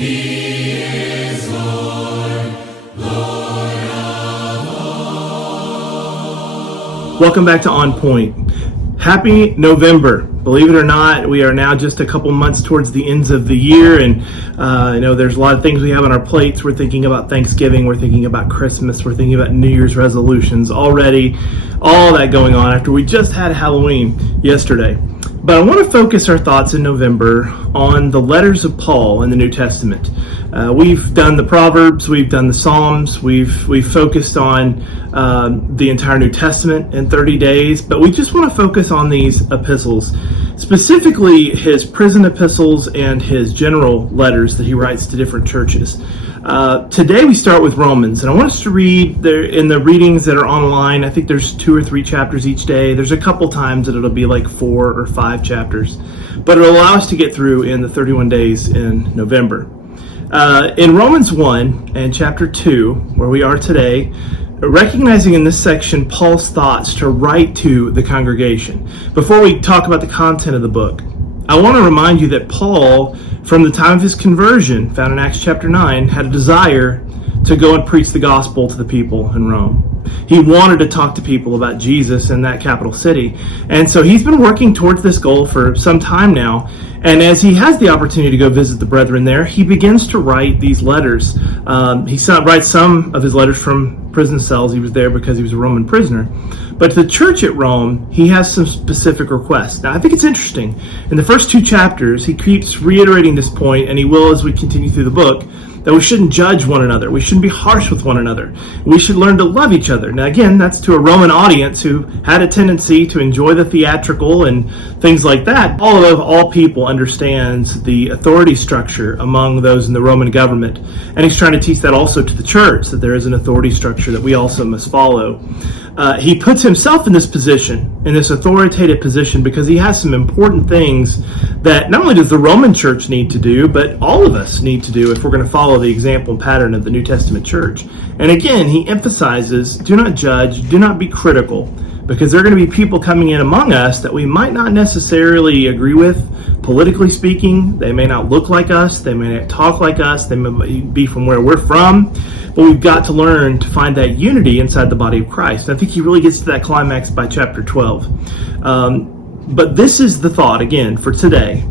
He is Lord, Lord of all. Welcome back to On Point. Happy November. Believe it or not, we are now just a couple months towards the ends of the year, and there's a lot of things we have on our plates. We're thinking about Thanksgiving, we're thinking about Christmas, we're thinking about New Year's resolutions already, all that going on after we just had Halloween yesterday. But I want to focus our thoughts in November on the letters of Paul in the New Testament. We've done the Proverbs, we've done the Psalms, we've focused on the entire New Testament in 30 days, but we just want to focus on these epistles, specifically his prison epistles and his general letters that he writes to different churches. Today we start with Romans, and I want us to read there in the readings that are online. I think there's 2 or 3 chapters each day. There's a couple times that it'll be like 4 or 5 chapters, but it'll allow us to get through in the 31 days in November. In Romans 1 and chapter 2, where we are today, recognizing in this section Paul's thoughts to write to the congregation. Before we talk about the content of the book, I want to remind you that Paul, from the time of his conversion, found in Acts chapter 9, had a desire to go and preach the gospel to the people in Rome. He wanted to talk to people about Jesus in that capital city. And so he's been working towards this goal for some time now. And as he has the opportunity to go visit the brethren there, he begins to write these letters. He writes some of his letters from prison cells. He was there because he was a Roman prisoner. But to the church at Rome, he has some specific requests. Now, I think it's interesting. In the first 2 chapters, he keeps reiterating this point, and he will as we continue through the book, that we shouldn't judge one another. We shouldn't be harsh with one another. We should learn to love each other. Now, again, that's to a Roman audience who had a tendency to enjoy the theatrical and things like that. Paul, of all people, understands the authority structure among those in the Roman government. And he's trying to teach that also to the church, that there is an authority structure that we also must follow. He puts himself in this position, in this authoritative position, because he has some important things that not only does the Roman church need to do, but all of us need to do if we're going to follow the example and pattern of the New Testament church. And again, he emphasizes, do not judge, do not be critical, because there are going to be people coming in among us that we might not necessarily agree with, politically speaking. They may not look like us, they may not talk like us, they may be from where we're from, but we've got to learn to find that unity inside the body of Christ. And I think he really gets to that climax by chapter 12. But this is the thought, again, for today,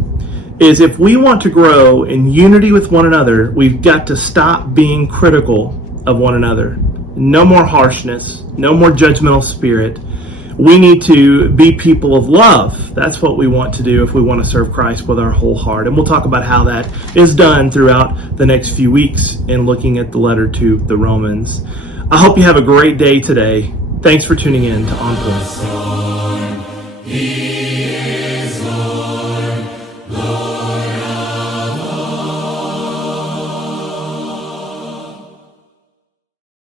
is if we want to grow in unity with one another, we've got to stop being critical of one another. No more harshness, no more judgmental spirit. We need to be people of love. That's what we want to do if we want to serve Christ with our whole heart. And we'll talk about how that is done throughout the next few weeks in looking at the letter to the Romans. I hope you have a great day today. Thanks for tuning in to On Point.